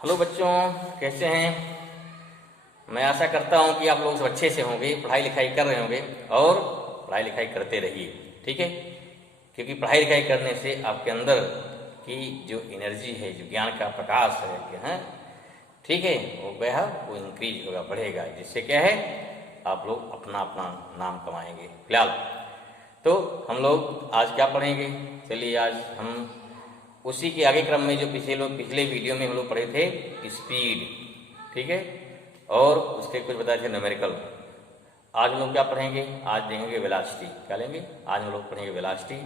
Hello बच्चों, कैसे हैं। मैं आशा करता हूं कि आप लोग सब अच्छे से होंगे, पढ़ाई लिखाई कर रहे होंगे और पढ़ाई लिखाई करते रहिए, ठीक है। क्योंकि पढ़ाई लिखाई करने से आपके अंदर की जो एनर्जी है, जो ज्ञान का प्रकाश है, ठीक है, वो इंक्रीज होगा, बढ़ेगा, जिससे क्या है आप लोग अपना अपना नाम कमाएंगे। फिलहाल तो हम लोग आज क्या पढ़ेंगे, चलिए आज हम उसी के आगे क्रम में जो पिछले वीडियो में हम लोग पढ़े थे स्पीड, ठीक है, और उसके कुछ बताए थे न्यूमेरिकल। आज हम लोग क्या पढ़ेंगे, आज देखेंगे वेलोसिटी। क्या लेंगे, आज हम लोग पढ़ेंगे वेलोसिटी।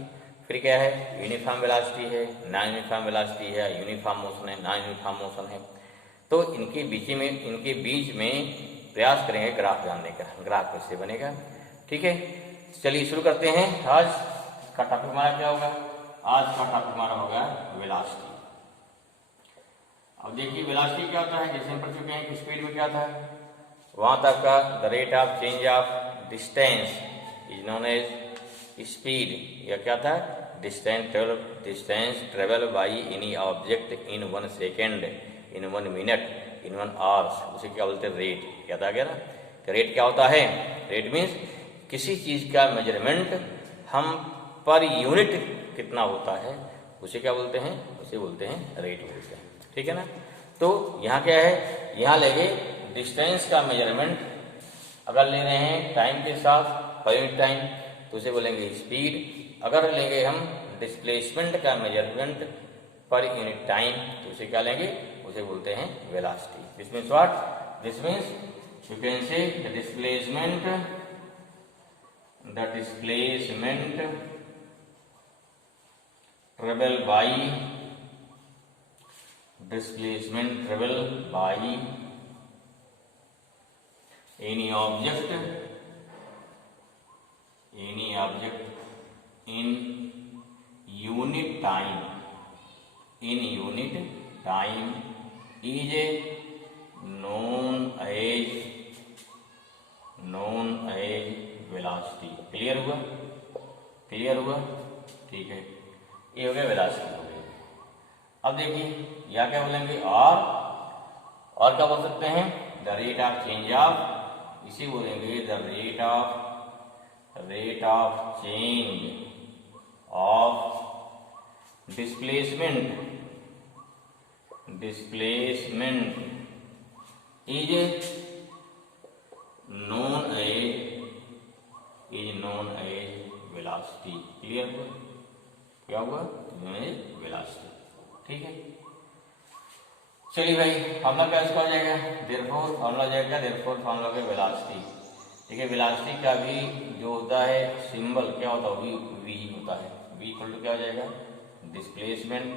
फिर क्या है, यूनिफॉर्म वेलोसिटी है, नॉन यूनिफॉर्म वेलोसिटी है, यूनिफॉर्म मोशन है, नॉन यूनिफॉर्म मोशन है। तो इनके बीच में प्रयास करेंगे ग्राफ जानने का, ग्राफ कैसे बनेगा, ठीक है। चलिए शुरू करते हैं। आज का टॉपिक हमारा क्या होगा, आज का टॉपिक हमारा होगा वेलोसिटी। अब देखिए वेलोसिटी क्या होता है, जैसे हम पढ़ चुके हैं कि स्पीड में क्या था, वहां तक का the rate of change of distance is known as speed. या क्या था, distance travel by any object in 1 second, in 1 minute, in 1 hours, उसे क्या बोलते हैं, रेट। याद आ गया ना। तो रेट क्या होता है, रेट मीन्स किसी चीज का मेजरमेंट हम पर यूनिट कितना होता है उसे क्या बोलते हैं, उसे बोलते हैं रेट बोलते हैं, ठीक है ना। तो यहाँ क्या है, यहाँ लेंगे डिस्टेंस का मेजरमेंट, अगर ले रहे हैं टाइम के साथ पर यूनिट टाइम तो उसे बोलेंगे स्पीड। अगर लेंगे हम डिस्प्लेसमेंट का मेजरमेंट पर यूनिट टाइम तो उसे क्या लेंगे, उसे बोलते हैं velocity. This means what, this means you can say the displacement travel by any object in unit time is known as velocity. Clear हुआ, ठीक है, ये हो गया वेलोसिटी हो गई। अब देखिए यहाँ क्या बोलेंगे, और क्या बोल सकते हैं, the rate of change of, इसी बोलेंगे the rate of change of displacement is known as velocity. Clear हुआ, क्या हुआ, वेलोसिटी, ठीक है। चलिए भाई, फॉर्मूला क्या इसका हो जाएगा, देयरफॉर फॉर्मूला जाएगा, देयरफॉर फॉर्मूला का वेलोसिटी, ठीक है। वेलोसिटी का भी जो होता है सिंबल क्या होता है, वी होता है। वी इक्वल टू क्या हो जाएगा, डिस्प्लेसमेंट,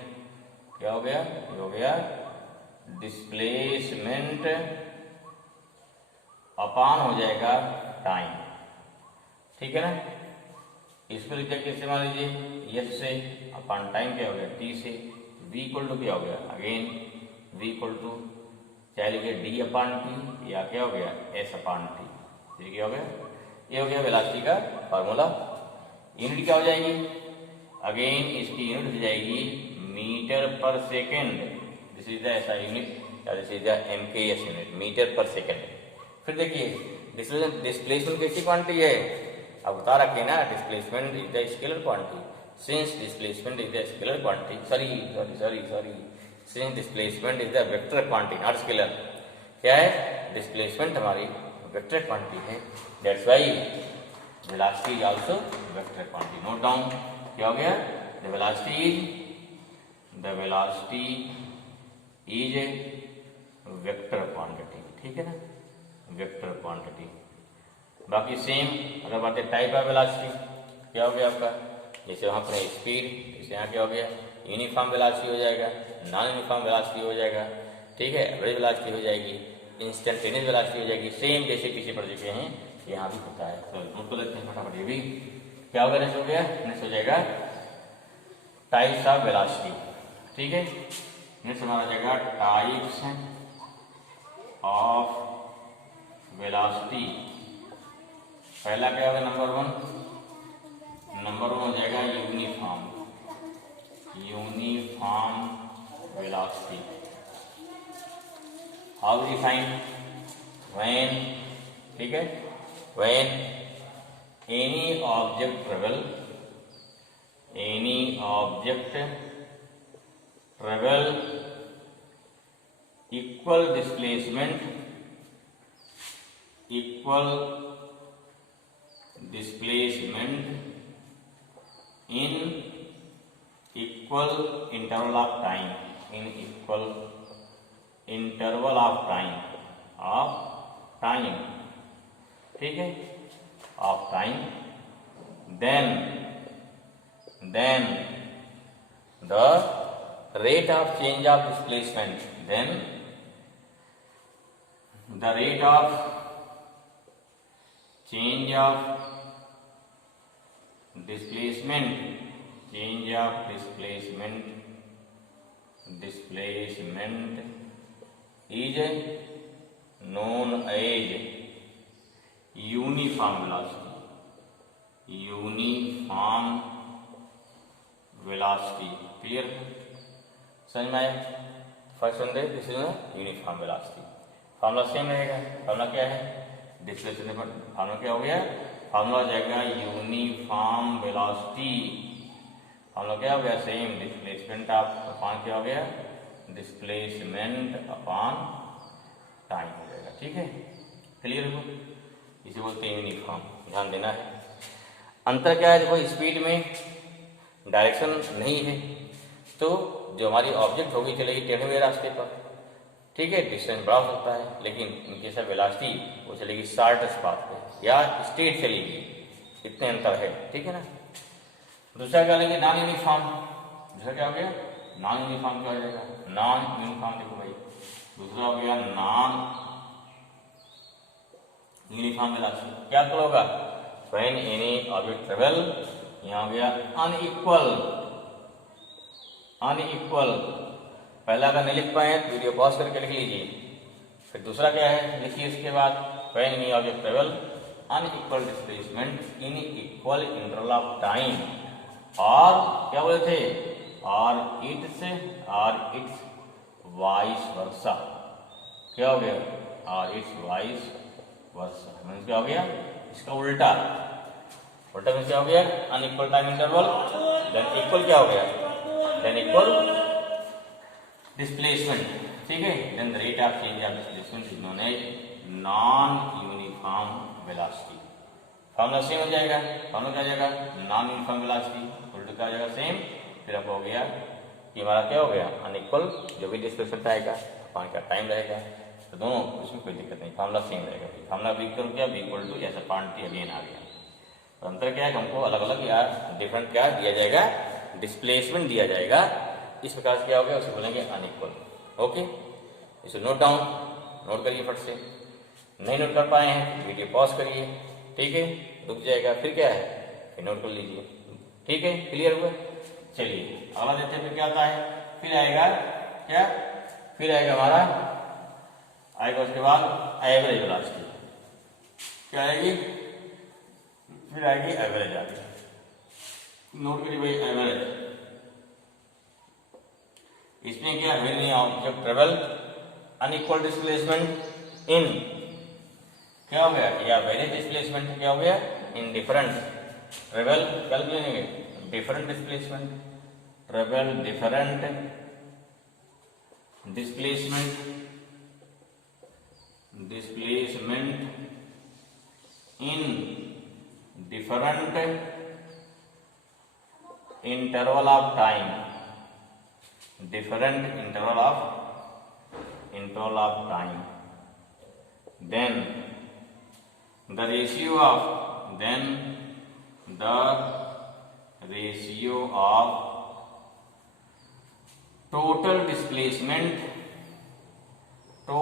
क्या हो गया, ये हो गया डिस्प्लेसमेंट अपान हो जाएगा टाइम, ठीक है ना। इसको लिखते कैसे, मान लीजिए एस से अपान टाइम क्या हो गया, टी से, वी इक्वल टू क्या हो गया, अगेन वी इक्वल टू चाहे लिखिए डी अपान टी या क्या हो गया एस अपान टी, ये क्या हो गया, ये हो गया वेलोसिटी का फॉर्मूला। यूनिट क्या हो जाएगी, अगेन इसकी यूनिट हो जाएगी metre per second, this is the ऐसा unit, this is the MKS unit, metre per second. फिर देखिए डिस्प्लेसमेंट कैसी क्वांटिटी है, अब बता रखे ना, displacement is the scalar quantity, since displacement is the scalar quantity, sorry since displacement is the vector quantity not scalar. क्या है, डिस्प्लेसमेंट हमारी वेक्टर क्वांटिटी है, that's why velocity is also vector quantity. Note down, क्या हो गया, the velocity is vector quantity, ठीक है ना, वेक्टर क्वांटिटी। बाकी सेम अगर बात है टाइप ऑफ वेलोसिटी, क्या हो गया आपका, जैसे वहाँ पर स्पीड, जैसे यहाँ क्या हो गया यूनिफॉर्म वेलोसिटी हो जाएगा, नॉन यूनिफॉर्म वेलोसिटी हो जाएगा, ठीक है, एवरेज वेलोसिटी हो जाएगी, इंस्टेंटेनियस वेलोसिटी हो जाएगी। सेम जैसे पीछे पढ़ चुके हैं यहाँ भी होता है। तो उनको लेते हैं फटाफट, ये भी क्या होगा, नेक्स्ट हो गया, नेक्स्ट हो जाएगा टाइप्स ऑफ वेलोसिटी, ठीक है। नेक्स्ट हमारा हो जाएगा टाइप्स ऑफ वेलोसिटी। पहला क्या होगा, नंबर वन हो जाएगा uniform, uniform velocity. How define, when, ठीक है, when any object travel equal displacement in equal interval of time, ठीक है, of time, then the rate of change of displacement, the rate of change of displacement is known as uniform velocity, clear, समझ में आया? First one this is uniform velocity, formula same रहेगा, formula क्या है, displacement, formula क्या हो गया, formula हो जाएगा यूनिफॉर्म वेलोसिटी, फार्मूला क्या हो गया, सेम, डिस्प्लेसमेंट ऑफ अपॉन क्या हो गया, डिस्प्लेसमेंट अपॉन टाइम हो जाएगा, ठीक है, क्लियर हो, इसे बोलते हैं यूनिफॉर्म, ध्यान देना है। अंतर क्या है, देखो स्पीड में डायरेक्शन नहीं है तो जो हमारी ऑब्जेक्ट होगी चलेगी टेढ़े हुए रास्ते पर, ठीक है, डिस्टेंस बड़ा हो सकता है, लेकिन इनके साथ वेलोसिटी वो चलेगी शॉर्टेस्ट पाथ पे या स्ट्रेट चलेगी, इतने अंतर है, ठीक है ना। दूसरा क्या लेंगे, नॉन यूनिफॉर्म, दूसरा क्या हो गया, नॉन यूनिफॉर्म क्या हो जाएगा, नॉन यूनिफॉर्म, देखो भाई दूसरा हो गया नॉन यूनिफॉर्म वेलोसिटी, क्या होगा, व्हेन एनी ऑब्जेक्ट ट्रेवल, यहाँ हो गया अनइक्वल, पहला अगर नहीं लिख पाए तो वीडियो पॉज करके लिख लीजिए, फिर दूसरा क्या है लिखिए इसके बाद, when any object travel unequal displacement in equal interval of time, और क्या बोले थे, और इट्स वाइस वर्सा, क्या हो गया, और इट्स वाइस वर्सा मीन्स क्या हो गया, इसका उल्टा मीन्स क्या हो गया, unequal time interval, then equal क्या हो गया, देन इक्वल डिस्प्लेसमेंट, ठीक है, then the rate of change of displacement is known as non uniform velocity, formula same हो जाएगा, फॉर्मूला क्या हो जाएगा, नॉन यूनिफॉर्म वेलोसिटी उल्टा क्या हो जाएगा, सेम, फिर आपको हो गया कि हमारा क्या हो गया, अनइक्वल जो भी डिस्प्लेसमेंट आएगा अपॉन क्या टाइम रहेगा, तो दोनों उसमें कोई दिक्कत नहीं, फॉर्मूला सेम रहेगा, फॉर्मूला भी इक्वल क्या, बी इक्वल टू ऐसा क्वांटिटी अगेन आ गया, तो अंतर क्या है, हमको अलग अलग या डिफरेंट क्या दिया जाएगा, डिस्प्लेसमेंट दिया जाएगा, इस प्रकार से क्या हो गया उसे बोलेंगे अनइक्वल, ओके, इसे नोट डाउन, नोट करिए फट से, नहीं नोट कर पाए हैं वीडियो पॉज करिए, ठीक है, रुक जाएगा, फिर क्या है, फिर नोट कर लीजिए, ठीक है, क्लियर हुआ, चलिए अगला देखते हैं फिर क्या आता है, फिर आएगा क्या, फिर आएगा हमारा, आएगा उसके बाद एवरेज वेलोसिटी, क्या आएगी, फिर आएगी एवरेज, आगे नोट करिए भाई एवरेज, इसमें क्या, when any object travel unequal displacement in, क्या हो गया, या वेरियस डिस्प्लेसमेंट क्या हो गया, इन डिफरेंट ट्रेवल, क्या लिखेंगे, different displacement, travel different displacement in different interval of time, different interval of time, then the ratio of total displacement to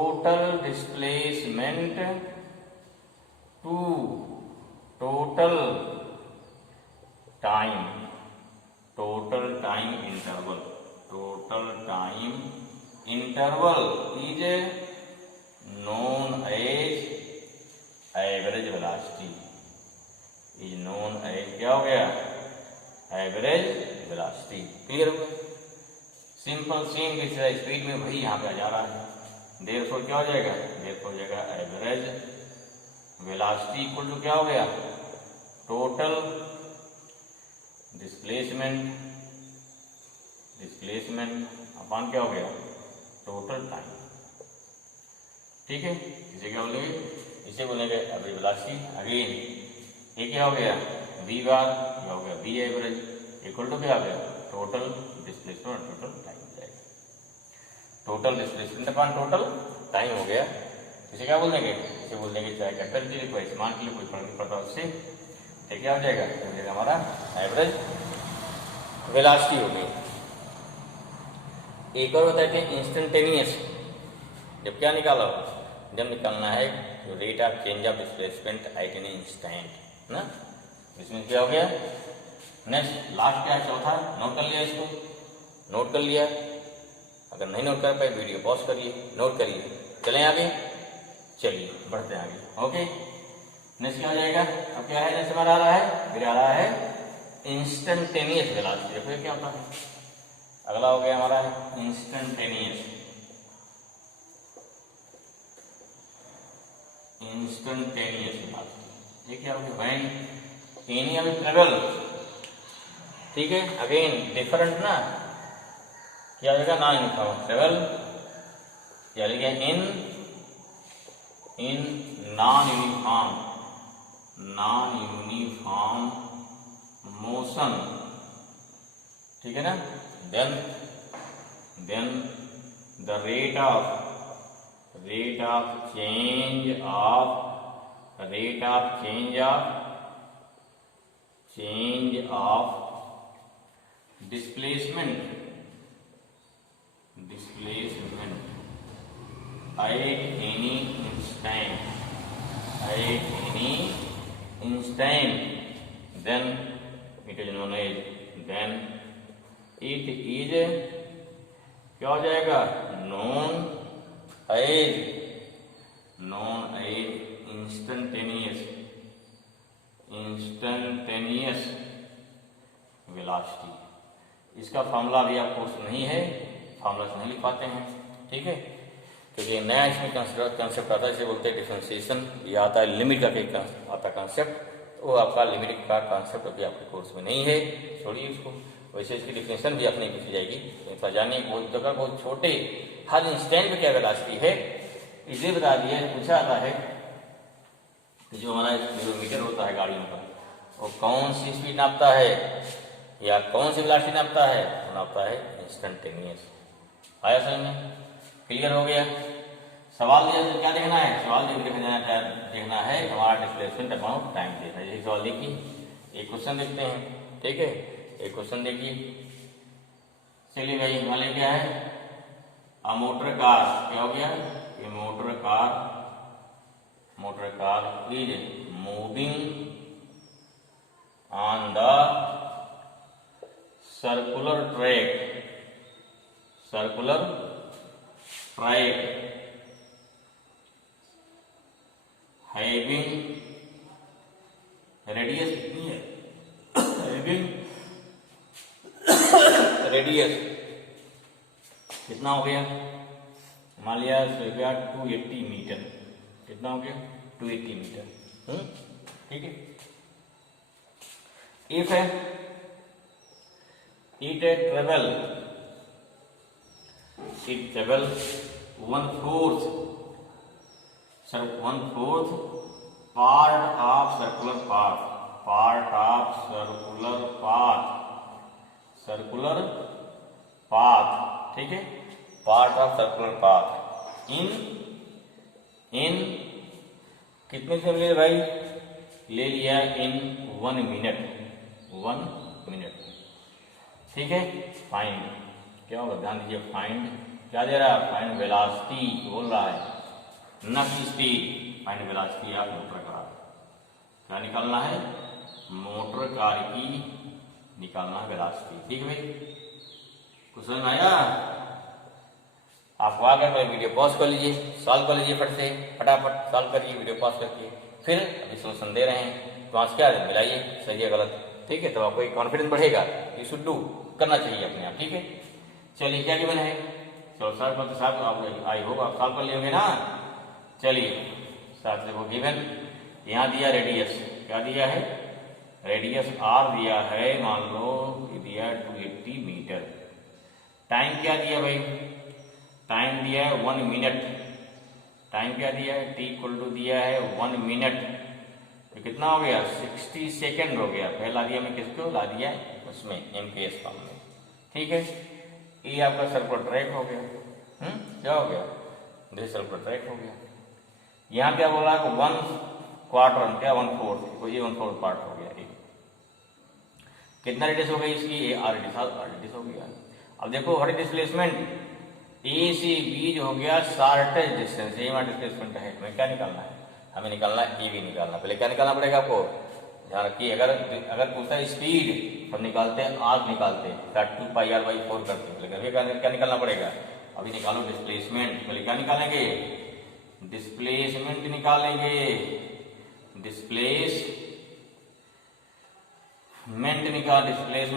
total time interval is known as average velocity, क्या हो गया, average velocity, clear हो गया, simple same की speed में वही यहाँ पे आ जा रहा है, देयरफॉर क्या हो जाएगा, देयरफॉर हो जाएगा एवरेज वेलोसिटी इक्वल टू क्या हो गया, टोटल डिस्प्लेसमेंट अपॉन क्या हो गया, टोटल टाइम। ठीक है, इसे क्या बोलेंगे, इसे बोलेंगे एवरेज वेलोसिटी। अगेन ये क्या हो गया, v बार, क्या हो गया v एवरेज इक्वल टू क्या हो गया, टोटल डिस्प्लेसमेंट टोटल टाइम हो जाएगा। Total displacement upon total time हो गया। इसे क्या बोल देंगे, इसे बोल देंगे चाहे कैपिटल के लिए कोई स्मॉल के लिए कोई फर्क नहीं पड़ता उससे। तो क्या हो जाएगा, हो जाएगा हमारा एवरेज वेलोसिटी हो गई। एक और होता है कि इंस्टेंटेनियस, जब क्या निकाला हो, जब निकालना है rate of change of displacement eight an instant ना। इसमें क्या हो गया, नेक्स्ट लास्ट क्या है, चौथा, नोट कर लिया, इसको नोट कर लिया। अगर नहीं नोट कर पाए वीडियो पॉज करिए, नोट करिए। चलें आगे, चलिए बढ़ते हैं आगे। ओके, नेक्स्ट क्या हो जाएगा, अब क्या है, नेक्स्ट हमारा आ रहा है, फिर आ रहा है इंस्टेंटेनियस वेलोसिटी। देखो क्या होता है, अगला हो गया हमारा इंस्टेंटेनियस वेलोसिटी। ये क्या हो गया, व्हेन एनी ऑफ ट्रेवल, ठीक है, अगेन डिफरेंट ना, क्या हो जाएगा, नॉन यूनिफॉर्म ट्रेवल, क्या लिखा है, इन नॉन यूनिफॉर्म मोशन, ठीक है ना। Then the rate of change of displacement at any instant, then it is known as, then it is क्या हो जाएगा, known as इंस्टेंटेनियस वेलोसिटी। इसका फॉर्मूला भी आपको नहीं है, फॉर्मूला से नहीं लिख पाते हैं, ठीक है, क्योंकि नया इसमें कंसेप्ट आता है, इसे बोलते हैं डिफरेंशिएशन। ये आता है लिमिट का कहीं आता कंसेप्ट, तो वो आपका लिमिट का कंसेप्ट अभी आपके कोर्स में नहीं है, छोड़िए उसको। वैसे इसकी डिफरेंशिएशन भी अपनी पूछी जाएगी, तो जानिए बहुत जगह बहुत छोटे हर इंस्टेंट में क्या वेलोसिटी है, इसे बता दिया। पूछा आता है कि जो हमारा स्पीडोमीटर होता है गाड़ियों का, वो कौन सी स्पीड नापता है या कौन सी वेलोसिटी नापता है, वो नापता है इंस्टेंटेनियस। आया समझ में, क्लियर हो गया। सवाल दिया तो क्या देखना है, सवाल देखना है हमारा डिस्प्लेसमेंट अपॉन टाइम देखना है। यही सवाल देखिए, एक क्वेश्चन देखते हैं, ठीक है, एक क्वेश्चन देखिए। चलिए भाई, हमारे क्या है, अ मोटर कार, क्या हो गया, ये motor car is moving on the circular track having radius कितनी है, रेडियस कितना हो गया, मान लिया 280 मीटर, कितना हो गया 280 मीटर, ठीक है। If it travel 1/4 part of circular path, ठीक है, पार्ट ऑफ सर्कुलर पाथ इन कितने से मिले भाई, ले लिया इन 1 मिनट, ठीक है। फाइंड क्या होगा, ध्यान दीजिए, फाइंड क्या दे रहा है, फाइंड वेलोसिटी बोल रहा है, न की speed, find velocity of motor car. क्या निकालना है, मोटर कार की निकालना है वेलोसिटी, ठीक है भाई। कुछ समझ आया आपको, आकर पहले वीडियो पॉज कर लीजिए, सॉल्व कर लीजिए, फटाफट सॉल्व करिए वीडियो पॉज करके, फिर अभी सोल्यूशन दे रहे हैं तो आज क्या मिलाइए, सही है गलत, ठीक है, तो आपको एक कॉन्फिडेंस बढ़ेगा, यू शुड डू, करना चाहिए अपने आप, ठीक है। चलिए क्या गिवन है, चलो सॉल्व करते साहब, आप आई होप आप सॉल्व कर लेंगे ना। चलिए साथ देखो गिवन यहाँ दिया रेडियस, क्या दिया है, रेडियस आर दिया है, मान लो ये दिया 280 मीटर। टाइम क्या दिया भाई, टाइम दिया है 1 मिनट। टाइम क्या दिया है, टी इक्वल टू दिया है 1 मिनट, तो कितना हो गया 60 सेकेंड हो गया। पहला दिया मैं किसको ला दिया उसमें एमपीएस फॉर्म में, ठीक है। ये आपका सर्कुलर ट्रैक हो गया, क्या हो गया, दिस सर्कुलर ट्रैक हो गया। यहाँ क्या बोला 1/4 क्या 1/4, ये 1/4 पार्ट हो गया। एक कितना रेडियस हो गई इसकी, ये आर रेडियस हो गया। अब देखो हर डिस्प्लेसमेंट ए से बी जो हो गया शॉर्टेज डिस्टेंस, ये हमारा डिस्प्लेसमेंट है। हमें क्या निकालना है, हमें निकालना है ए बी निकालना। पहले क्या निकालना पड़ेगा आपको, ध्यान रखिए, अगर पूछता है स्पीड हम निकालते हैं आर निकालते हैं 2πr/4 करते हैं, लेकिन अभी क्या निकालना पड़ेगा, अभी निकालो डिस्प्लेसमेंट। पहले क्या निकालेंगे, डिस्प्लेसमेंट निकालेंगे, डिस्प्लेसमेंट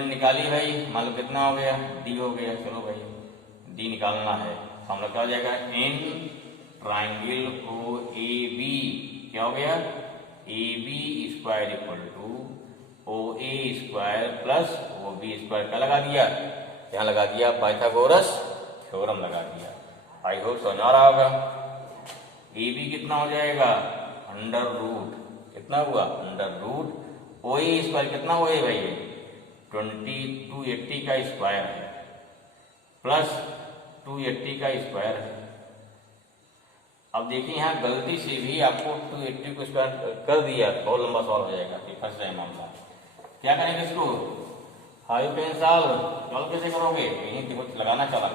निकालिए भाई, मान लो कितना हो गया, डी हो गया। चलो भाई डी निकालना है, फॉर्मूला क्या हो जाएगा, in triangle O A B, क्या हो गया, A B square equal to O A square plus O B square. क्या लगा दिया, यहाँ लगा दिया पाइथागोरस थ्योरम लगा दिया। आई होप समझ आ रहा होगा। ए बी कितना हो जाएगा, अंडर रूट, कितना हुआ under root O A square, कितना हुआ भाई 280 का स्क्वायर है प्लस 280 का स्क्वायर है। अब देखिए यहाँ गलती से भी आपको 280 को स्क्वायर कर दिया, बहुत लंबा सवाल हो जाएगा, फिर फंस जाए मामला। क्या करेंगे इसको, हाई पेन सॉल्व कैसे करोगे, यही देखो लगाना चला,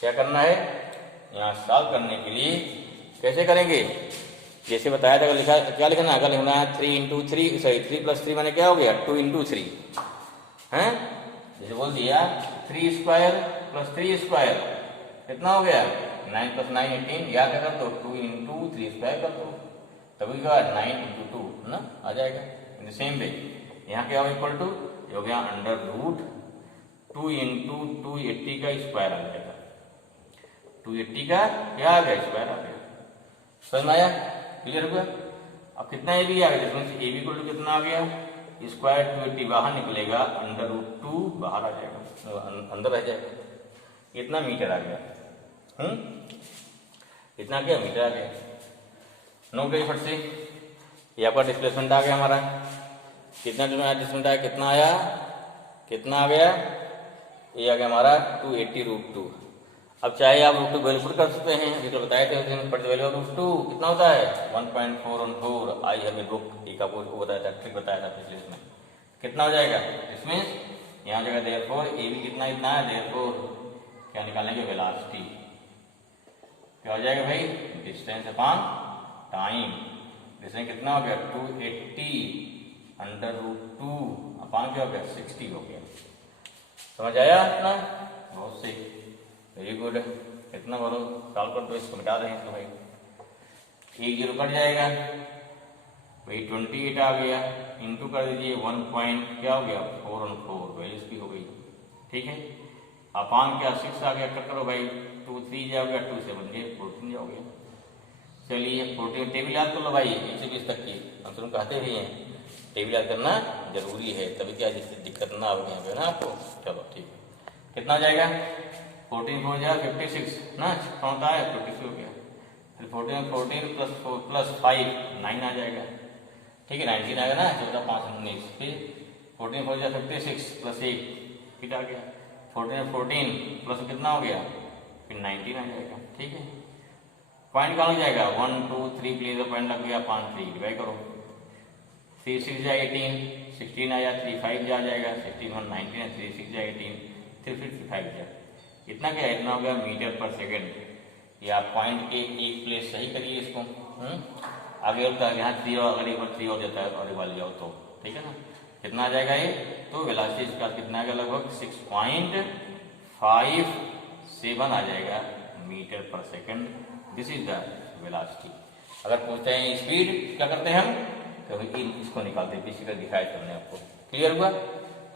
क्या करना है यहाँ सॉल्व करने के लिए कैसे करेंगे, जैसे बताया था लिखा, क्या लिखना है, अगर लिखना है 3 × 3 सॉरी 3 + 3 मैंने क्या हो गया 2 × 3 है, जैसे बोल दिया 3 स्क्वायर प्लस 3 स्क्वायर कितना हो गया 9 + 9 18, या क्या कर दो 2 × 3 स्क्वायर कर दो, तभी क्या 9 × 2 ना आ जाएगा। इन द सेम वे यहाँ क्या हो इक्वल टू हो गया अंडर रूट 2 × 280 का स्क्वायर आ जाएगा, 280 का क्या आ गया स्क्वायर आ गया। समझ में आया, क्लियर हुआ। अब कितना ए बी आ गया, जिसमें से ए बी इक्वल टू कितना आ गया, स्क्वायर 280 बाहर निकलेगा, अंडर रूट 2 बाहर आ जाएगा, अंदर रह जाएगा, कितना मीटर आ गया, इतना क्या मीटर आ गया। नोट करिए फट से, ये आपका डिस्प्लेसमेंट आ गया हमारा, कितना डिस्प्लेसमेंट आया, कितना आया, कितना आ गया, ये आ गया हमारा 280√2। अब चाहे आप √2 वैल्यू पुट कर सकते हैं, अभी तो बताए थे उस दिन, वैल्यू ऑफ √2 कितना होता है 1.414, आई हमें बुक एक आपको वो बताया था, ट्रिक बताया था पिछले इसमें, कितना हो जाएगा इसमें, यहाँ जगह देयरफॉर ए बी कितना इतना है, देयरफॉर क्या निकालेंगे वेलोसिटी, क्या हो जाएगा भाई डिस्टेंस अपॉन टाइम, डिस्टेंस कितना हो गया 280 √2 अपॉन क्या हो गया 60 हो गया। समझ आया इतना, बहुत सही, वेरी गुड। इतना बोलो सॉल्व कर दो, इसको मिटा दें तो भाई 1 0 कट जाएगा, भाई 28 आ गया, इंटू कर दीजिए 1 पॉइंट क्या हो गया 414 वैल्यू इसकी हो गई, ठीक है। अपान क्या 6 आ गया, कट करो भाई 2 3 जाओगे 2 7 गए 14 जाओगे। चलिए 14 टेबल याद कर लो भाई 120 तक की, हम सब कहते भी हैं टेबल याद करना जरूरी है, तभी क्या जिससे दिक्कत ना हो यहाँ पे ना आपको। चलो ठीक है, कितना आ जाएगा 14 हो जाएगा 56 ना, होता है 56 हो गया, फिर 14 प्लस 5 9 आ जाएगा, ठीक है 19 आएगा ना, 14 5 19, फिर 14 हो जाएगा 56 प्लस 1 फिर आ गया 14 प्लस कितना हो गया फिर 19 आ जाएगा, ठीक है। पॉइंट कहाँ हो जाएगा 1 2 3 प्लेस पॉइंट लग गया 5 3 डिवाइड करो, 3 6 जाए 18 16 आया, 3 5 जा जाएगा 16 1 19 है, 3 6 जाए 18 फिर 5 जाए, इतना क्या इतना हो गया मीटर पर सेकेंड। या पॉइंट के एक प्लेस सही करिए इसको, आगे होता है यहाँ 3 और अगर एक बार 3 और देता है और वाले जाओ तो ठीक है ना, कितना आ जाएगा ये, तो वेलोसिटी इसका कितना आएगा लगभग 6.57 आ जाएगा metre per second, this is the velocity. अगर पूछते हैं स्पीड क्या करते हैं हम, तो इसको निकालते हैं, बेसिकली दिखाया था हमने आपको, क्लियर हुआ,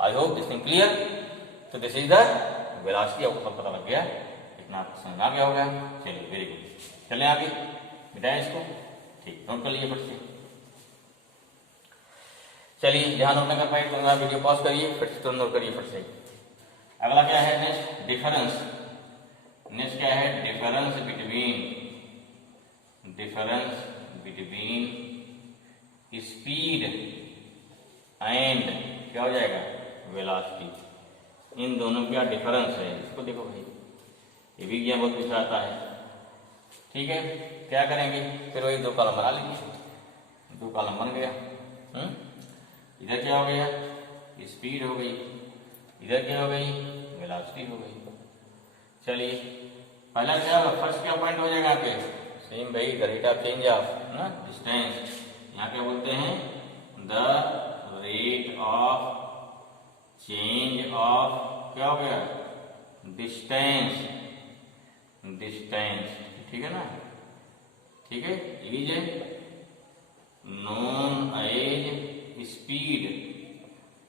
I hope this thing clear. तो दिस इज द वेलोसिटी, आपको सब पता लग गया। ना आपको समझ आ गया होगा। चलिए वेरी गुड, चलें आगे, मिटाएं इसको। ठीक, नोट कर लिए फट से। चलिए ध्यान नोट न कर पाए तो वीडियो पॉज करिए, फिर से तुरंत नोट करिए फट से। अगला क्या है नेक्स्ट? डिफरेंस। नेक्स्ट क्या है? डिफरेंस बिटवीन स्पीड एंड क्या हो जाएगा? वेलोसिटी। इन दोनों का डिफरेंस है। इसको देखो भाई, ये भी यहाँ बहुत पूछा आता है। ठीक है, क्या करेंगे? फिर वही दो कॉलम बना लीजिए, दो कॉलम बन गया। इधर क्या हो गया? स्पीड हो गई, इधर क्या हो गई? वेलोसिटी हो गई। चलिए पहला क्या होगा? फर्स्ट क्या पॉइंट हो जाएगा यहाँ पे? सेम भाई, the rate of change of ना डिस्टेंस। यहाँ क्या बोलते हैं? The rate of change of क्या हो गया? डिस्टेंस। डिस्टेंस, ठीक है ना? ठीक है, इज नोन एज स्पीड।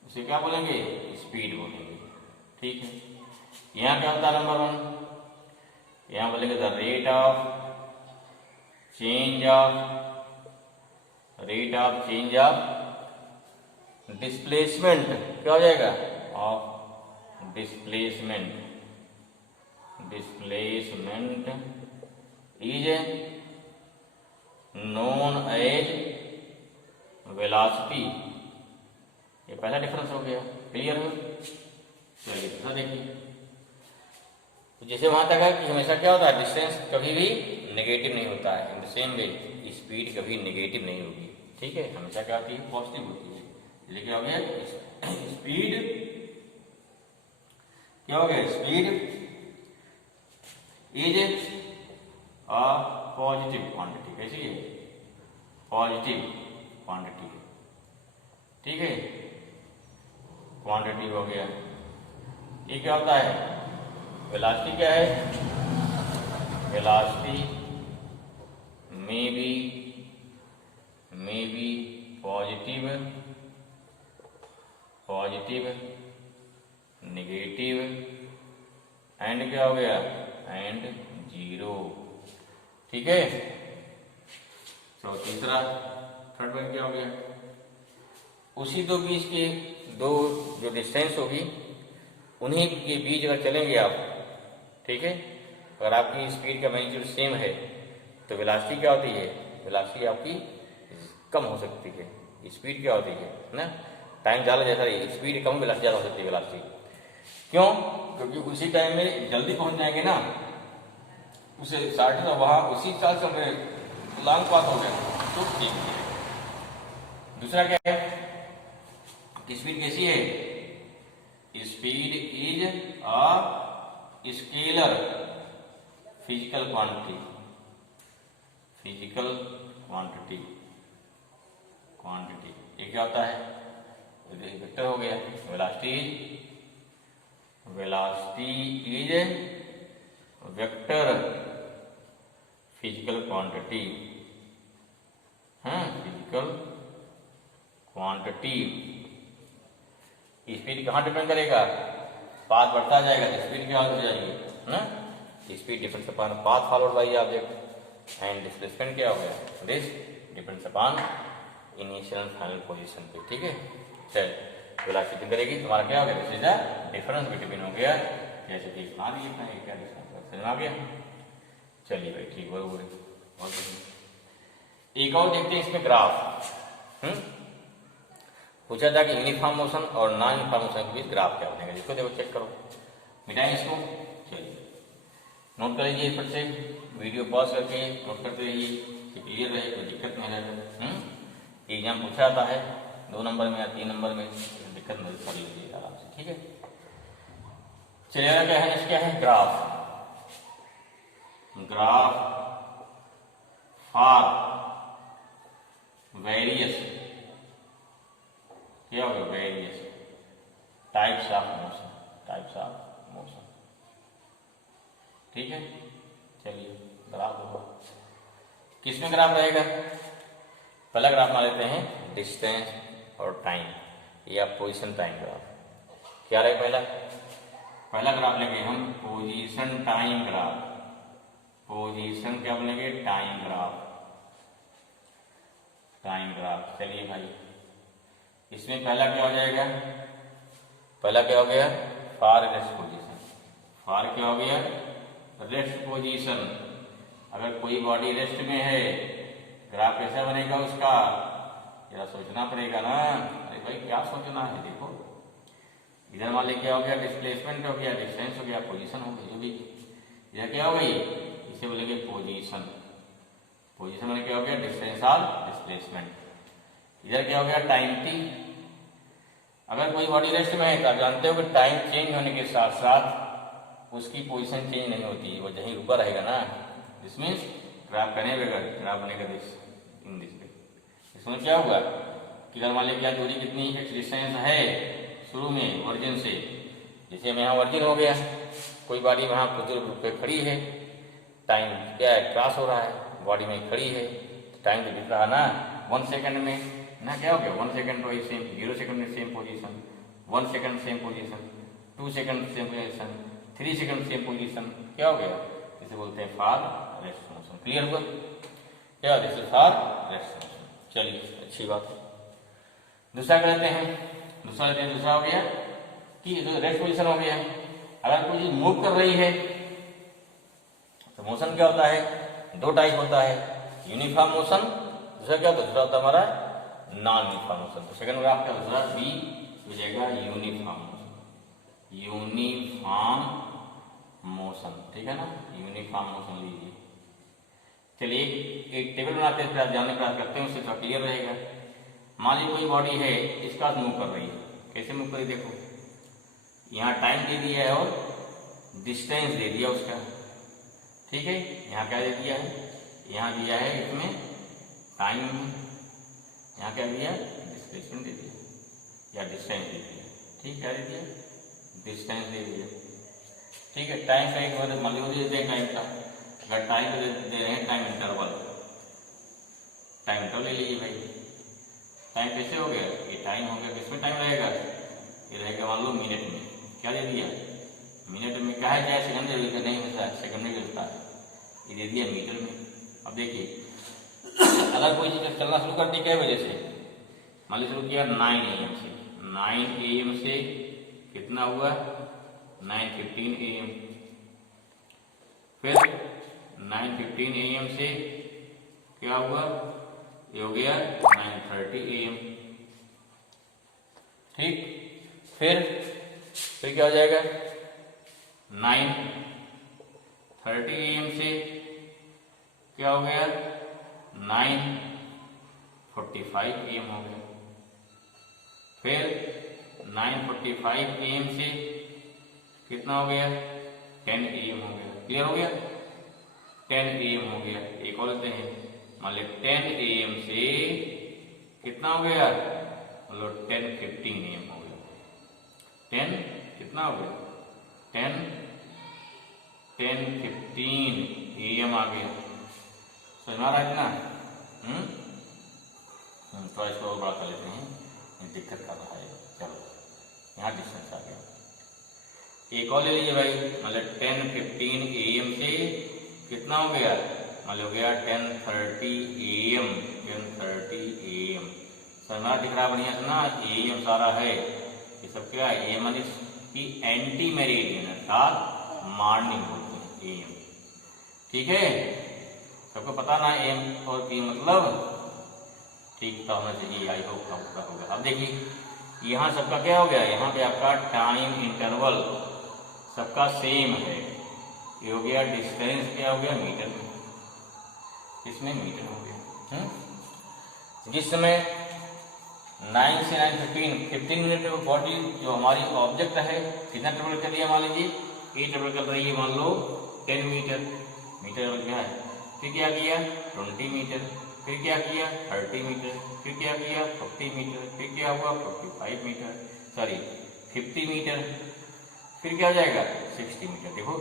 उसे क्या बोलेंगे? स्पीड बोलेंगे। ठीक है, यहाँ क्या होता है? नंबर 1 यहाँ बोलेंगे the rate of change of displacement. क्या हो जाएगा? Of displacement is known as velocity. ये पहला डिफरेंस हो गया। क्लियर हो? चलिए दूसरा देखिए। तो जैसे वहां तक है कि हमेशा क्या होता है? डिस्टेंस कभी भी नेगेटिव नहीं होता है। In the same way speed कभी नेगेटिव नहीं होगी। ठीक है, हमेशा क्या होती है? पॉजिटिव होती है। इसलिए क्या हो गया? स्पीड क्या हो गया? Speed is a positive quantity. कैसी है? Positive quantity. ठीक है, क्वांटिटी हो गया। ये क्या होता है? वेलोसिटी क्या है? Velocity may be positive negative and क्या हो गया? And zero. ठीक है, तो तीसरा थर्ड वन क्या हो गया? उसी दो बीच के दो जो डिस्टेंस होगी उन्हीं के बीच अगर चलेंगे आप, ठीक है, अगर आपकी स्पीड का मैग्नीट्यूड सेम है तो वेलोसिटी क्या होती है? वेलोसिटी आपकी कम हो सकती है। स्पीड क्या होती है ना? टाइम ज़्यादा जैसा रही, स्पीड कम, वेलोसिटी ज़्यादा हो सकती है। वेलोसिटी क्यों? क्योंकि उसी टाइम में जल्दी पहुंच जाएंगे ना, उसे साठ वहाँ उसी साल से हमें लॉन्ग पास हो गया तो ठीक है। दूसरा क्या है? स्पीड कैसी है? Speed is a scalar physical quantity. ये क्या होता है? वेक्टर हो गया। Velocity is vector physical quantity. Physical quantity. Speed कहाँ डिपेंड करेगा? पाथ बढ़ता जाएगा तो स्पीड क्या हो जाएगी ना? Speed depends upon path followed by object and displacement क्या हो गया? This depends upon initial final position पे। ठीक है, चल वेलोसिटी करेगी तुम्हारा क्या हो गया? This is the difference between हो गया। जैसे कि बना दिए था, क्या समझ आ गया? चलिए भाई ठीक, बहुत एक और देखते हैं इसमें ग्राफ। पूछा था कि यूनिफॉर्म मोशन और नॉन यूनिफॉर्म मोशन के बीच ग्राफ क्या बनेगा? इसको देखो, चेक करो, मिटाएं इसको। चलिए नोट कर लीजिए फट से, वीडियो पॉज करके नोट करते रहिए कि क्लियर रहे, कोई दिक्कत नहीं रहे। एग्जाम पूछा जाता है 2 नंबर में या 3 नंबर में, दिक्कत नहीं, कर लीजिए आराम से। ठीक है, चलिए क्या है? इसका है ग्राफ फॉर वेरियस क्या होगा? Various types of motion. ठीक है, चलिए ग्राफ होगा। किसमें ग्राफ रहेगा? पहला ग्राफ मान लेते हैं डिस्टेंस और टाइम या पोजीशन टाइम ग्राफ। क्या रहेगा पहला? पहला ग्राफ लेंगे हम पोजीशन टाइम ग्राफ। पोजीशन क्या बोलेंगे? Time graph. Time graph. चलिए भाई, इसमें पहला क्या हो जाएगा? पहला क्या हो गया? फार रेस्ट पोजीशन। फार क्या हो गया? Rest position. अगर कोई बॉडी रेस्ट में है, ग्राफ कैसा बनेगा उसका? जरा सोचना पड़ेगा ना। अरे भाई क्या सोचना है? देखो इधर मान ली क्या हो गया? डिस्प्लेसमेंट हो गया, डिस्टेंस हो गया, पोजीशन हो गई, जो भी। इधर क्या हो गई? इसे बोलेंगे पोजीशन। पोजीशन में क्या हो गया? डिस्टेंस और डिस्प्लेसमेंट। इधर क्या हो गया? Time T. अगर कोई बॉडी रेस्ट में है तो आप जानते हो कि टाइम चेंज होने के साथ साथ उसकी पोजीशन चेंज नहीं होती, वो यहीं रुका रहेगा ना। दिस मीन्स ग्राफ करने बगैर ग्राफ बनेगा दिस इन दिस वे। इसमें क्या हुआ कि अगर मान लीजिए दूरी कितनी डिस्टेंस है शुरू में ओरिजिन से, जैसे मैं यहाँ ओरिजिन हो गया, कोई बॉडी वहाँ बुजुर्ग रूप पे खड़ी है, टाइम क्या है? क्रॉस हो रहा है, बॉडी में खड़ी है, टाइम तो बीत रहा ना 1 सेकंड में ना। क्या हो गया? 1 सेकंड तो सेम, 0 सेकंड में same position, 1 second same position, 2 second same position, 3 second same position. क्या हो गया? इसे बोलते हैं फार रेस्ट मोशन। क्लियर हुआ? क्या? This is far rest motion. चलिए अच्छी बात है। दूसरा करते हैं। दूसरा हो गया कि जो रेस्ट पोजीशन हो गया, अगर कोई चीज मूव कर रही है तो मोशन क्या होता है? 2 टाइप होता है, यूनिफॉर्म मोशन, दूसरा क्या होता है? दूसरा होता है हमारा नॉन यूनिफॉर्म मोशन। तो सेकंड ग्राफ क्या दूसरा बी हो जाएगा? Uniform motion. यूनिफॉर्म मोशन, ठीक है ना? यूनिफॉर्म मोशन लीजिए। चलिए एक टेबल बनाते हैं, फिर आप जानने प्रयास करते हैं, उससे थोड़ा क्लियर रहेगा। मान लीजिए कोई बॉडी है, इसका मूव कर रही है। कैसे मूव कर रही? देखो यहाँ टाइम दे दिया है और डिस्टेंस दे दिया उसका, ठीक है। यहाँ क्या दे दिया है? यहाँ दिया है इसमें टाइम, यहाँ क्या दिया? डिस्प्लेसमेंट दे दिया या डिस्टेंस दे दिया, ठीक। क्या दे दिया? डिस्टेंस दे दिया, ठीक है। टाइम का एक बार मान लीजिए देते हैं टाइम का, अगर टाइम दे रहे हैं टाइम इंटरवल, टाइम इंटरवल ले लीजिए भाई। टाइम कैसे हो गया? ये टाइम हो गया, किसमें टाइम रहेगा? ये रहेगा मान लो मिनट में। क्या दे दिया? मिनट में। क्या है? चाहे सेकंड में नहीं मिलता है, सेकंड में मिलता है, ये दे दिया मीटर में। अब देखिए अगर कोई चीज चलना शुरू कर दी क्या वजह से, मान लीजिए शुरू किया 9 AM से, 9 AM से कितना हुआ? 9:15 AM। फिर 9:15 AM से क्या हुआ? ये हो गया 9:30 AM, ठीक। फिर क्या हो जाएगा? 9:30 AM से क्या हो गया? 9:45 AM हो गया। फिर 9:45 AM से कितना हो गया? 10 AM हो गया। क्लियर हो गया? 10 AM हो गया। एक और लेते हैं, मान लीजिए 10 AM से कितना हो गया? मतलब 10:15 AM हो गया। 10 कितना हो गया? 10:15 AM आ गया। समझ में आ रहा है इतना? तो इसको और बड़ा कर लेते हैं, दिक्कत कर रहा है। चलो यहाँ डिस्टेंस आ गया। एक और ले लीजिए भाई, मतलब 10:15 AM से कितना हो गया? मतलब हो गया 10:30 AM। 10:30 AM समझ दिख रहा बढ़िया से ना? AM सारा है, ये सब क्या है? AM की एंटी मेरिडियन अर्थात मॉर्निंग बोलते हैं AM, ठीक है। सबको पता ना AM और P मतलब, ठीक तो होना चाहिए। आई होप का होगा। अब देखिए यहाँ सबका क्या हो गया? यहाँ पे आपका टाइम इंटरवल सबका सेम है। ये हो गया डिस्टेंस, क्या हो गया? मीटर में, इसमें मीटर हो गया। जिस समय 9 से 9:15 15 मिनट में बॉडी जो हमारी ऑब्जेक्ट है कितना ट्रेवल कर लिया? मान लीजिए ये ट्रेवल कर रही है मान लो 10 मीटर। मीटर क्या है? फिर क्या किया? 20 मीटर। फिर क्या किया? 30 मीटर। फिर क्या किया? 40 मीटर। फिर क्या हुआ? 45 मीटर, सॉरी 50 मीटर। फिर क्या हो जाएगा? 60 मीटर। देखो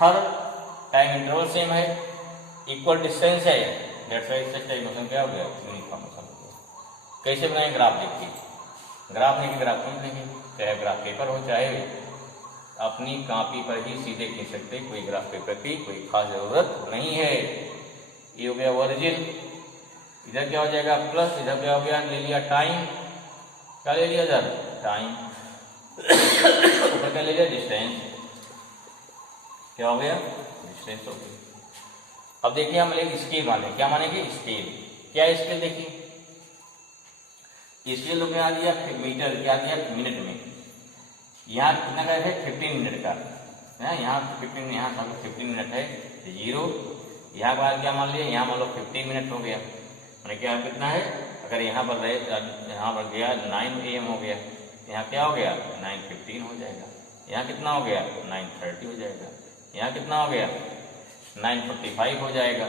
हर टाइम इंटरवल सेम है, इक्वल डिस्टेंस है, दैट्स व्हाई इसका टाइम मोशन क्या हो गया? यूनिफॉर्म मोशन हो गया। कैसे बनाएं? ग्राफ देखिए, ग्राफ नहीं, ग्राफ कौन देंगे, चाहे ग्राफ पेपर हो चाहे अपनी कॉपी पर ही सीधे खींच सकते, कोई ग्राफ पेपर की कोई खास जरूरत नहीं है। ये हो गया ओरिजिन, इधर क्या हो जाएगा प्लस, इधर क्या हो गया, ले लिया टाइम, क्या ले लिया इधर टाइम, ऊपर क्या ले लिया डिस्टेंस, क्या हो गया डिस्टेंस हो गया। अब देखिए हम लेंगे स्केल माने, क्या मानेंगे स्केल, क्या स्केल देखिए, स्केल लोग क्या दिया मीटर, क्या दिया मिनट में, यहाँ कितना का है 15 मिनट का है, यहाँ 15, यहाँ 15 मिनट है, जीरो, यहाँ बार क्या मान लिया, यहाँ मान लो 15 मिनट हो गया, मैंने क्या कितना है, अगर यहाँ पर रहे, यहाँ पर गया 9 AM हो गया, यहाँ क्या हो गया 9:15 हो जाएगा, यहाँ कितना हो गया 9:30 हो जाएगा, यहाँ कितना हो गया 9:45 हो जाएगा,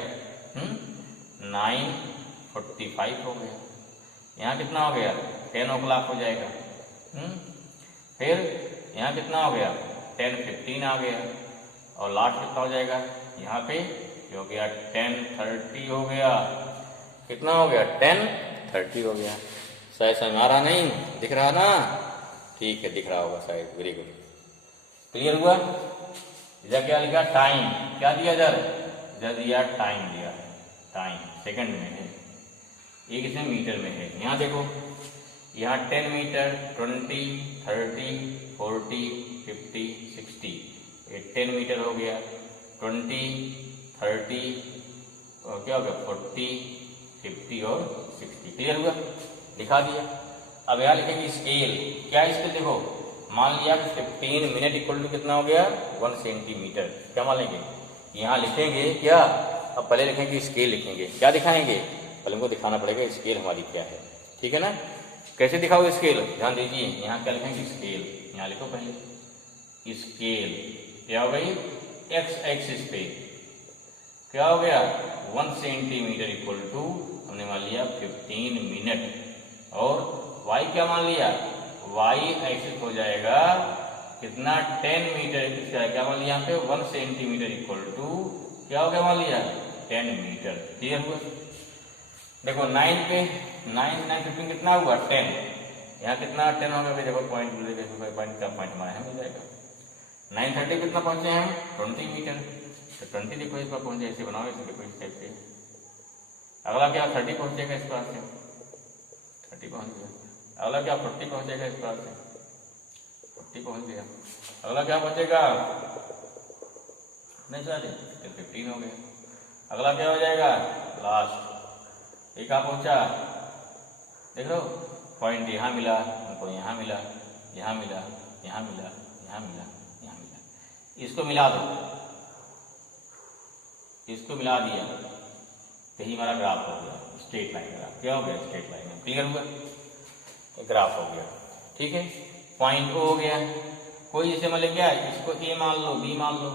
9:45 हो गया, यहाँ कितना हो गया 10 o'clock हो जाएगा, फिर यहाँ कितना हो गया 10:15 आ गया, और लास्ट कितना हो जाएगा यहाँ पे हो गया 10:30 हो गया, कितना हो गया 10:30 हो गया। शायद समझ आ रहा नहीं, दिख रहा ना, ठीक है दिख रहा होगा शायद, वेरी गुड, क्लियर हुआ। इधर क्या लिखा टाइम, क्या दिया इधर दिया टाइम दिया, टाइम सेकंड में है, ये किसमें मीटर में है, यहाँ देखो यहाँ 10 मीटर 20 30 40 50 60, ये 10 मीटर हो गया, 20 30 और क्या हो गया 40 50 और 60, क्लियर हुआ, दिखा दिया। अब यहाँ लिखेंगे स्केल, क्या स्केल देखो, मान लिया 15 मिनट इक्वल टू कितना हो गया 1 सेंटीमीटर, क्या मान लेंगे यहाँ लिखेंगे क्या, अब पहले लिखेंगे स्केल, लिखेंगे क्या दिखाएंगे, पहले हमको दिखाना पड़ेगा स्केल हमारी क्या है, ठीक है ना। कैसे दिखाओ स्केल, ध्यान दीजिए, यहाँ क्या लिखेंगे स्केल, यहाँ लिखो पहले स्केल, क्या हो गई एक्स एक्सिस पे क्या हो गया 1 सेंटीमीटर इक्वल टू, हमने मान लिया 15 मिनट, और वाई क्या मान लिया, वाई एक्सिस हो जाएगा कितना 10 मीटर, क्या मान लिया यहाँ पे 1 सेंटीमीटर इक्वल टू क्या हो गया मान लिया 10 मीटर, क्लियर हुआ। देखो 9 पे 9 कितना हुआ 10, यहाँ कितना 10 होगा भाई, देखो पॉइंट पॉइंट का पॉइंट हमारे यहाँ मिल जाएगा। 9:30 कितना पहुंचे हैं 20 मीटर, तो 20 देखो इस पर पहुंचे, ऐसे बनाओ, इसे देखो इस टाइप से, अगला क्या 30 पहुंचेगा इस पास से, 30 पहुंच गया, अगला क्या 40 पहुंचेगा इस पास से, 40 पहुंच गया, अगला क्या पहुंचेगा नहीं सर 15 हो गया, अगला क्या हो जाएगा लास्ट, ये कहाँ पहुंचा देख लो, पॉइंट यहाँ मिला हमको, यहाँ मिला, यहाँ मिला, यहाँ मिला, यहाँ मिला, यहाँ मिला, इसको मिला दो, इसको मिला दिया, यही हमारा ग्राफ हो गया, स्ट्रेट लाइन ग्राफ, क्या हो गया स्ट्रेट लाइन, क्लियर हुआ, ग्राफ हो गया, ठीक है। पॉइंट ओ हो गया, कोई जैसे मतलब क्या है, इसको ए मान लो, बी मान लो,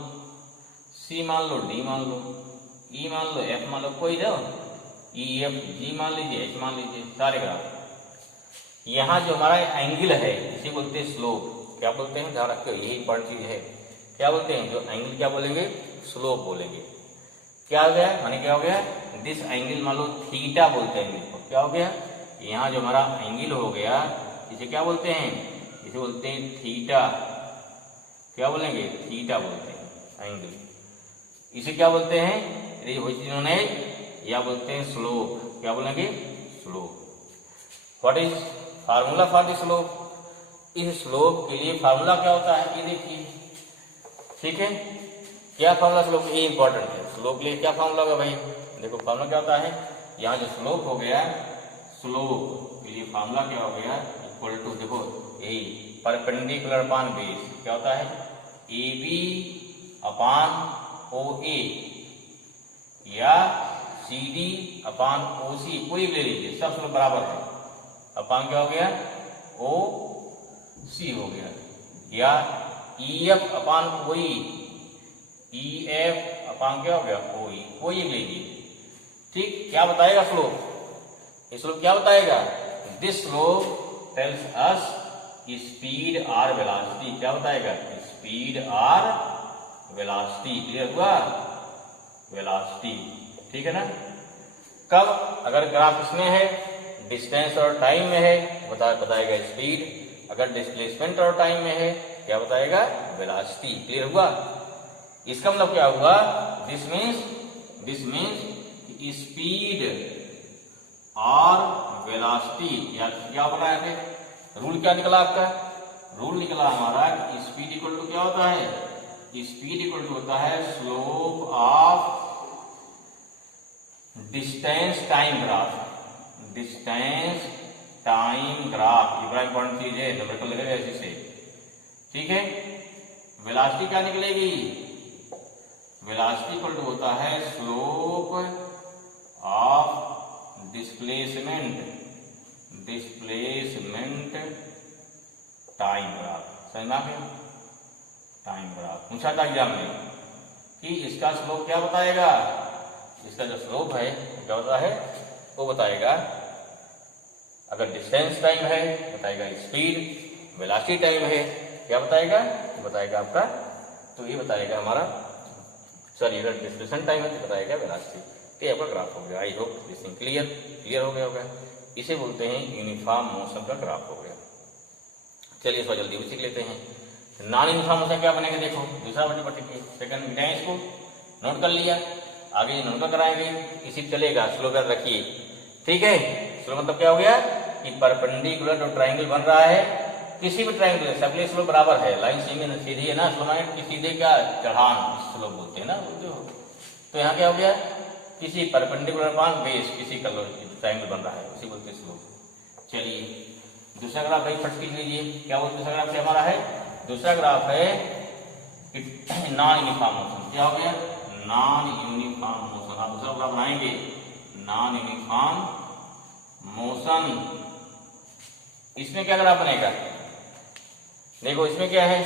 सी मान लो, डी मान लो, ई मान लो, एफ मान लो, कोई दो ई एफ जी मान लीजिए, एच मान लीजिए, सारे ग्राफ। यहाँ जो हमारा एंगल है इसे बोलते हैं स्लोप, क्या बोलते हैं ध्यान रखो, यही इंपॉर्टेंट चीज है, क्या बोलते हैं जो एंगल क्या बोलेंगे स्लोप बोलेंगे। क्या हो गया माने क्या हो गया, दिस एंगल मान लो थीटा बोलते हैं एंगल को, क्या हो गया यहाँ जो हमारा एंगल हो गया इसे क्या बोलते हैं, इसे बोलते हैं थीटा, क्या बोलेंगे थीटा बोलते हैं एंगल, इसे क्या बोलते हैं जिन्होंने या बोलते हैं स्लोप, क्या बोलेंगे slope. What is formula for the slope, इस स्लोप के लिए फार्मूला क्या होता है ये देखिए, ठीक है क्या फार्मूला स्लोप, ये इंपॉर्टेंट है, स्लोप के लिए क्या फार्मूला होगा भाई, देखो फार्मूला क्या होता है, यहाँ जो स्लोप हो गया, स्लोप के लिए फार्मूला क्या हो गया इक्वल टू, देखो यही परपेंडिकुलर अपान बेस, क्या होता है ए बी अपान ओ ए या सी डी अपान ओ सी, कोई भी ले लीजिए सब स्लोप बराबर है, अपान क्या हो गया ओ सी हो गया, या ई एफ अपान कोई ई एफ अपान क्या हो गया ओ ई, कोई एक लीजिए, ठीक। क्या बताएगा स्लोप, ये स्लोप क्या बताएगा, this slope tells us speed or velocity, क्या बताएगा स्पीड आर वेलोसिटी, क्लियर हुआ वेलोसिटी, ठीक है ना। कब अगर ग्राफ इसमें है डिस्टेंस और टाइम में है बताएगा स्पीड, अगर डिस्प्लेसमेंट और टाइम में है क्या बताएगा? वेलोसिटी। क्लियर हुआ? इसका मतलब क्या हुआ? दिस मीन्स स्पीड और वेलोसिटी, या क्या बनाया थे? रूल क्या निकला आपका? रूल निकला हमारा कि स्पीड इक्वल टू क्या होता है? स्पीड इक्वल टू होता है slope of distance time graph. Distance time graph, ये बड़ा इंपॉर्टेंट चीज है, नंबर को लगेगा ऐसे से। ठीक है, वेलोसिटी क्या निकलेगी? वेलोसिटी इक्वल टू होता है slope of displacement time graph. समझ में आ गया? टाइम ग्राफ पूछा था एग्जाम में कि इसका स्लोप क्या बताएगा? इसका जो स्लोप है क्या होता है? वो बताएगा, अगर डिस्टेंस टाइम है बताएगा स्पीड, वेलोसिटी टाइम है क्या बताएगा? तो बताएगा आपका, तो ये बताएगा हमारा, सॉरी अगर डिस्प्लेसमेंट टाइम है तो बताएगा वेलोसिटी। तो ये आपका ग्राफ हो गया। I hope this thing clear हो गया होगा। इसे बोलते हैं यूनिफॉर्म मोशन का ग्राफ हो गया। चलिए इसको जल्दी भी सीख लेते हैं। नॉन यूनिफॉर्म मोशन क्या बनेगा? देखो दूसरा बटे बटे के सेकंड मिटाएं, इसको नोट कर लिया, आगे नोट कराएंगे, इसी चलेगा। स्लो कर रखिए, ठीक है। स्लो मतलब क्या हो गया कि परपेंडिकुलर जो ट्राइंगल बन रहा है, किसी भी ट्राइंगल सबके स्लोप बराबर है, लाइन सीधी है ना, स्लोप की सीधे क्या चढ़ान स्लोप बोलते हैं ना, बोलते हो। तो यहाँ क्या हो गया? किसी परपेंडिकुलर मान बेस किसी का ट्राइंगल बन रहा है, उसी बोलते स्लोप। चलिए दूसरा ग्राफ भाई फट कीजिए लीजिए, क्या बोलते दूसरा ग्राफ से हमारा है? दूसरा ग्राफ है नॉन यूनिफॉर्म मोशन। क्या हो गया? Non uniform motion. आप दूसरा ग्राफ बनाएंगे नॉन यूनिफॉर्म मोशन। इसमें क्या ग्राफ बनेगा? देखो इसमें क्या है,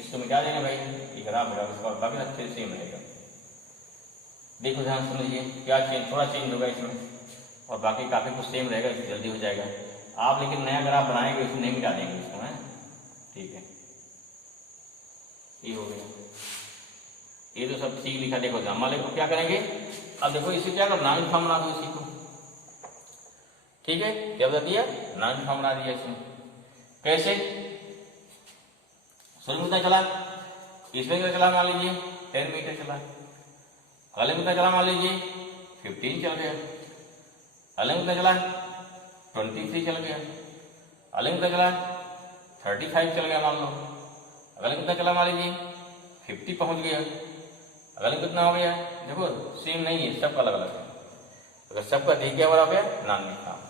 इसको मिटा देंगे भाई, ये ग्राफ मिटा उसका, बाकी सब फिर सेम रहेगा। देखो ध्यान सुन लीजिए, क्या चेंज, थोड़ा चेंज होगा इसमें, और बाकी काफी कुछ सेम रहेगा, इसमें जल्दी हो जाएगा। आप लेकिन नया ग्राफ बनाएंगे, इसमें नहीं मिटा देंगे इसको, है ठीक है। ये हो गया, ये तो सब ठीक लिखा। देखो ध्यान वाले को क्या करेंगे, अब देखो इसे क्या करना, नॉन यूनिफॉर्म बना दो इसी को, ठीक है। क्या बता दिया? नॉन यूनिफॉर्म बना दिया इसमें। कैसे? शुरू में चला, इसमें कितना चला मान लीजिए 10 मीटर चला, अगले में चला मान लीजिए 15 चल गया, अगले में चला 23 चल गया, अगले में चला 35 चल गया मान लो, अगले में चला मान लीजिए 50 पहुंच गया, अगले कितना हो गया? देखो सेम नहीं है, सबका अलग अलग है। अगर सबका देख क्या हो गया? Non uniform.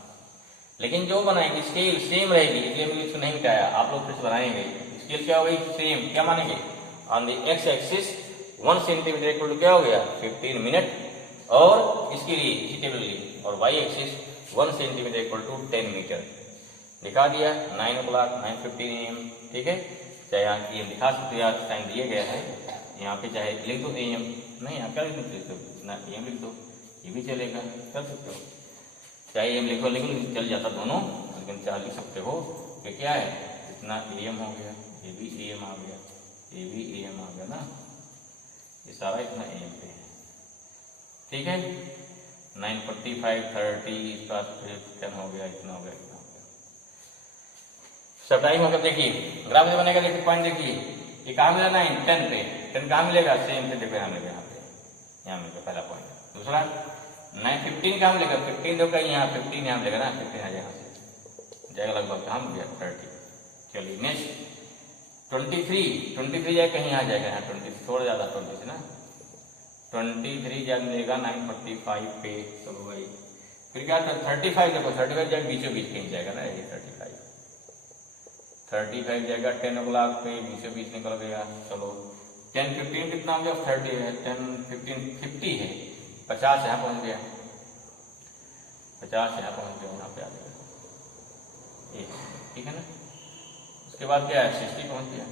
लेकिन जो बनाएंगे स्केल सेम रहेगी, इसलिए मैंने इसको नहीं मिटाया, आप लोग फिर बनाएंगे। स्केल क्या हो गई? सेम। क्या मानेंगे? On the X axis 1 centimetre equal to क्या हो गया? 15 मिनट, और इसके लिए इसी टेबल लिए, और Y axis 1 centimetre equal to 10 metre. दिखा दिया 9 o'clock 9:15 AM, ठीक है। चाहे यहाँ ये दिखा सकते हैं, टाइम दिया गया है यहाँ पे, चाहे लिख दो AM, नहीं आप क्या लिख सकते हो ना, AM लिख दो, ये भी चलेगा, कर सकते हो। चाहे AM लिखो, लेकिन चल जाता दोनों, लेकिन चाहे लिख सकते हो कि क्या है, इतना AM हो गया, ये भी AM आ गया, ये भी AM आ गया ना, ये सारा इतना AM पे है, ठीक है। 9:45 30 इसका 10 हो गया, इतना हो गया, इतना हो गया, सब टाइम होगा। देखिए ग्राफ से बनेगा, देखिए पॉइंट देखिए, ये कहाँ मिला? 9 10 पे, 10 कहाँ मिलेगा? सेम पे, देखो यहाँ मिलेगा, यहाँ मिलेगा पहला पॉइंट। दूसरा 9:15 कहाँ मिलेगा? 15 देखो यहाँ 15 यहाँ मिलेगा ना, 15 आ जाएगा, जाएगा लगभग कहाँ मिल गया 30। चलिए नेक्स्ट 23 जाए कहीं यहाँ जाएगा, यहाँ 20 थोड़ा ज़्यादा 20 से ना, 23 ज्यादा मिलेगा 9:45 पे। चलो भाई फिर क्या 35 देखो, 35 जाए बीचों बीच कहीं जाएगा ना, ये 35 जाएगा 10 o'clock पे, बीचों बीच निकल गया। चलो 10:15 कितना हो गया? 30 है, 10 15 50 है, 50 यहाँ पहुँच गया, 50 यहाँ पहुँच गया, यहाँ पे आ गया ये, ठीक है ना। उसके बाद क्या है? 60 पहुँच गया।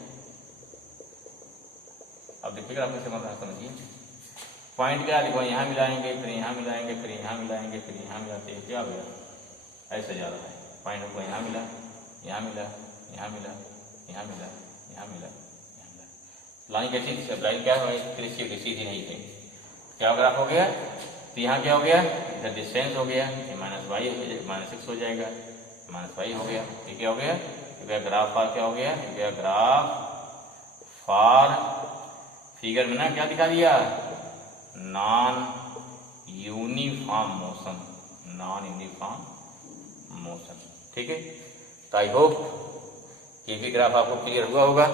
अब देखिएगा आपको समझिए पॉइंट क्या देखो, यहाँ मिलाएंगे, फिर यहाँ मिलाएंगे, फिर यहाँ मिलाएंगे, फिर यहाँ मिलाते हैं, क्या हो गया? ऐसे जा रहा है पॉइंट को, यहाँ मिला, यहाँ मिला, यहाँ मिला, यहाँ मिला, यहाँ मिला, यहाँ मिला। लाइन कैसी? लाइन क्या है? सीधी नहीं है। क्या ग्राफ हो गया? तो यहाँ क्या हो गया? इधर डिस्टेंस हो गया, ये -6 हो जाएगा, -5 हो गया, ये क्या हो गया? ग्राफ पार क्या हो गया? ग्राफ फॉर फिगर में ना क्या दिखा दिया, non uniform motion, non uniform motion. ठीक है, तो आई होप ये भी ग्राफ आपको क्लियर हुआ होगा,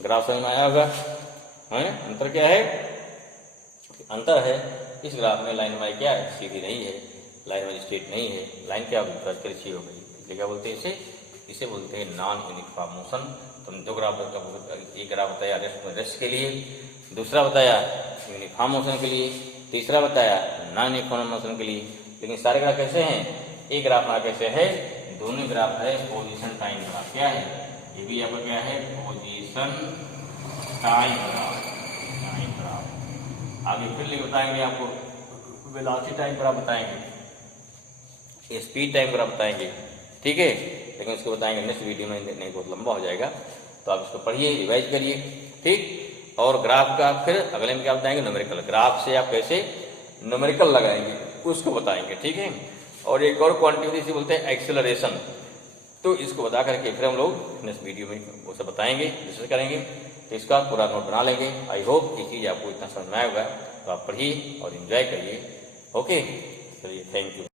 ग्राफ समझ में आया होगा। है अंतर क्या है, अंतर है इस ग्राफ में लाइन वाई क्या है, सीधी नहीं है, लाइन वाई स्ट्रेट नहीं है, लाइन क्या होगी, तिरछी हो गई, इसलिए क्या बोलते हैं इसे, इसे बोलते हैं नॉन यूनिफॉर्म मोशन। तो दो ग्राफ, एक ग्राफ बताया रेस्ट के लिए, दूसरा बताया यूनिफॉर्म मोशन के लिए, तीसरा बताया नॉन यूनिफॉर्म मोशन के लिए। लेकिन सारे ग्राफ कैसे हैं, एक ग्राफ में कैसे है, दोनों ग्राफ है पोजीशन टाइम ग्राफ। क्या है ये भी आपका क्या है, position time graph, time graph. आगे फिर लिख बताएंगे आपको, वेलोसिटी टाइम ग्राफ बताएंगे, स्पीड टाइम ग्राफ बताएंगे। ठीक है, लेकिन उसको बताएंगे नेक्स्ट वीडियो में, नहीं बहुत लंबा हो जाएगा, तो आप इसको पढ़िए, रिवाइज करिए। ठीक, और ग्राफ का फिर अगले में क्या बताएंगे, न्यूमेरिकल, ग्राफ से आप कैसे न्यूमेरिकल लगाएंगे उसको बताएंगे। ठीक है, और एक और क्वांटिटी इसे बोलते हैं एक्सेलरेशन, तो इसको बता करके फिर हम लोग नेक्स्ट वीडियो में वो सब बताएंगे, डिस्कस करेंगे। तो इसका पूरा नोट बना लेंगे। आई होप ये चीज़ आपको इतना समझ में आएगा, तो आप पढ़िए और एंजॉय करिए। ओके, चलिए, थैंक यू।